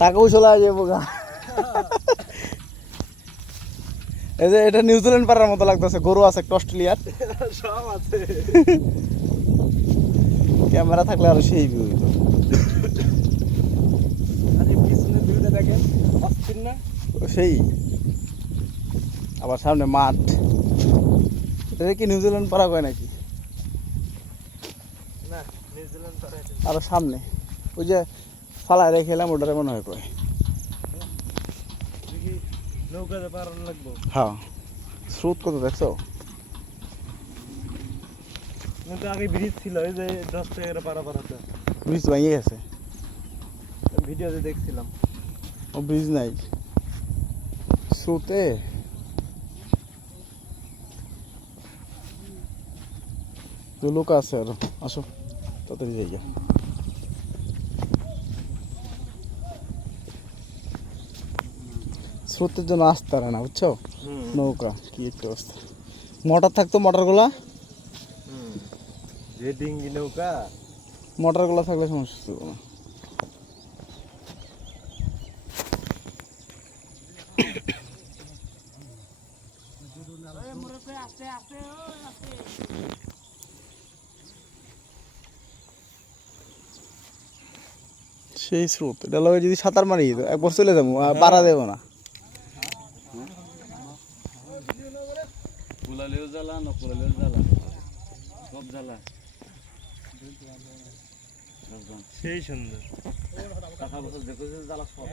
টাকাও চলে যাবো গা। এই যে এটা নিউজিল্যান্ড পাড়ার মতো লাগতেছে, গরু আছে একটা অস্ট্রেলিয়ার, সব আছে। ক্যামেরা থাকলে আরো সেই ভিউ হইতো। আরে পিছনের ভিউটা দেখেন, অস্থির না? সেই আবার সামনে মাঠ। এটা কি নিউজিল্যান্ড পাড়া কয় নাকি? না, নিউজিল্যান্ড পাড়ায় আরো সামনে ওই যে ফালায় রেখেলাম ওটারে মনে হয় কয়। দেখি নৌকাতে পারানো লাগবো। হ্যাঁ, স্রোত কত দেখছো? কিন্তু আগে ব্রিজ ছিল, ওই যে 10 টাকা পারা পারাতে ব্রিজ ভেঙে গেছে, ভিডিওতে দেখছিলাম। ও ব্রিজ নাই স্রোতে। তো লোক আছে আরো, আসো তাড়াতাড়ি যাই গা। স্রোতের জন্য আসতে পারে না বুঝছো, নৌকা কি একটা অবস্থা। মোটর থাকতো, মোটরগুলা যে ডিঙ্গি নৌকা, মোটরগুলা থাকলে সমস্যা ছিল না। সেই স্রোত, এটা লগে যদি সাঁতার মারি তো একবার চলে যাবো, পাড়া দেবো না। কুলালেও জ্বালা, না কুলালেও জ্বালা, সব জ্বালা। সেই সুন্দর কথা বছর দেখেছে জ্বালা সব।